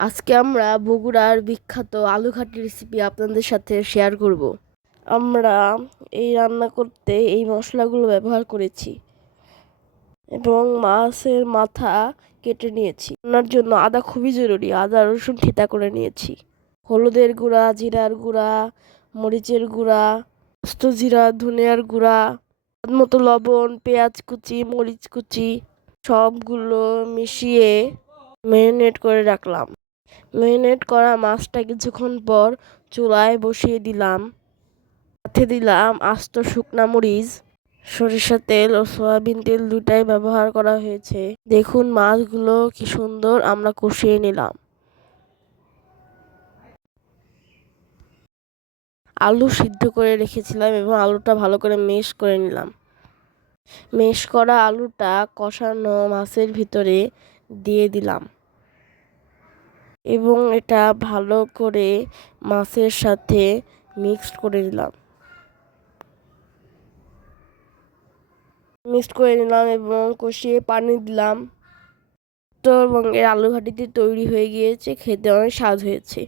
আজকে আমরা বগুড়ার বিখ্যাত আলু ঘাটি রেসিপি আপনাদের সাথে শেয়ার করব। আমরা এই রান্না করতে এই মশলাগুলো ব্যবহার করেছি এবং মাছের মাথা কেটে নিয়েছি। রান্নার জন্য আদা খুবই জরুরি, আদা রসুন থেঁতা করে নিয়েছি। হলুদের গুঁড়া, জিরার গুঁড়া, মরিচের গুঁড়া, আস্ত জিরা, ধনিয়ার গুঁড়া, স্বাদ মতো লবণ, পেঁয়াজ কুচি, মরিচ কুচি সবগুলো মিশিয়ে ম্যারিনেট করে রাখলাম। ম্যারিনেট করা মাছটা কিছুক্ষণ পর চুলায় বসিয়ে দিলাম। সাথে দিলাম আস্ত শুকনা মরিচ, সরিষার তেল ও সয়াবিন তেল দুটাই ব্যবহার করা হয়েছে। দেখুন মাছগুলো কি সুন্দর আমরা কষিয়ে নিলাম। আলু সিদ্ধ করে রেখেছিলাম এবং আলুটা ভালো করে মেশ করে নিলাম। মেশ করা আলুটা কষানো মাছের ভিতরে দিয়ে দিলাম এবং এটা ভালো করে মাছের সাথে মিক্সড করে নিলাম এবং কষিয়ে পানি দিলাম। উত্তরবঙ্গের আলু ঘাটিতে তৈরি হয়ে গিয়েছে, খেতে অনেক স্বাদ হয়েছে।